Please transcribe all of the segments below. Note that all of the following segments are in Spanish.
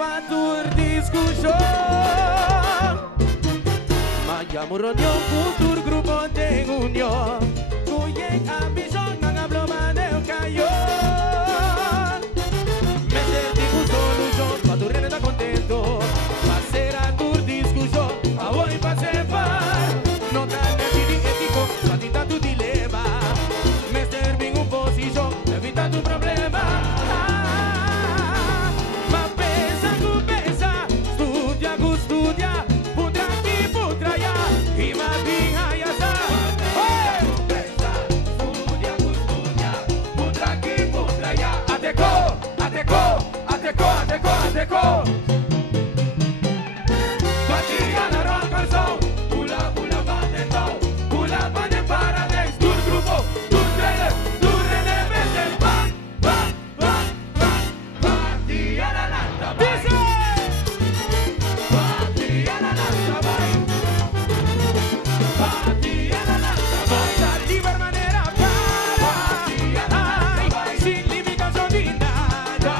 fatur discussion. Mayamo reunião, cultura, grupo de união. Cuyen ambition, mga bloma de cayon. Meter tipo solution, fatur rene da contento. Fazer a tour discussion, a hoy pase par. No tan de ético, patita tu dilema. Meter bem position, evita tu problema. Ateco. Batia na rock and soul. Pula, pula, bandetão. Pula, bande parabéns. Tudo grupo, tudo rene, mete. Batia na lata, vai. Batia na lata, vai. Batia na lata, vai. Da livre maneira, cara. Ai, sin limitação de nada.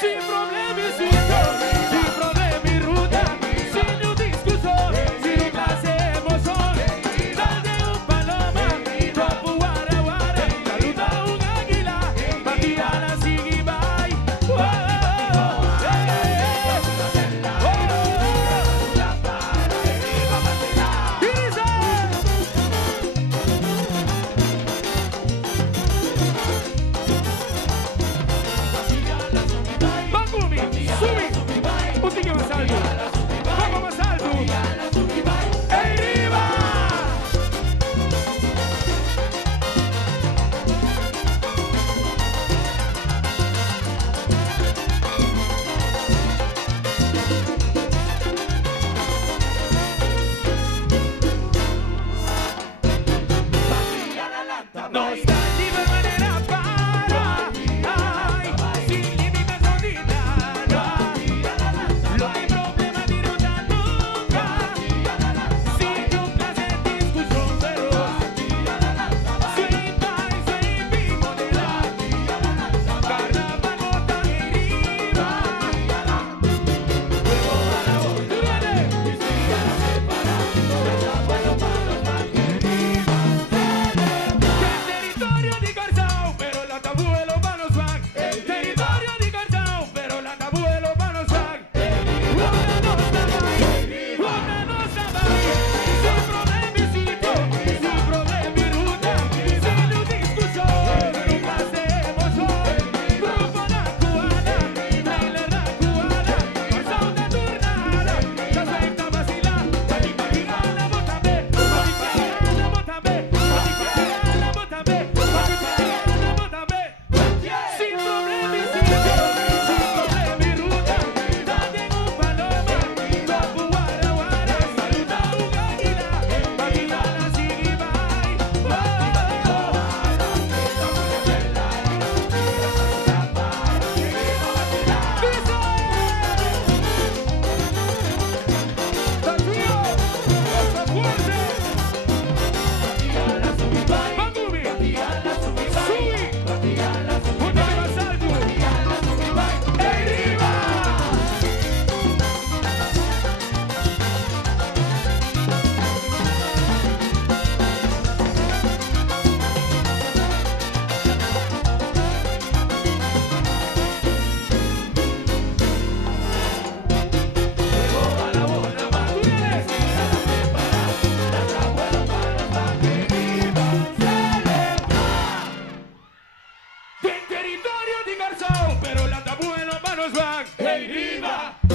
Sin problemi, nos van. Hey, viva.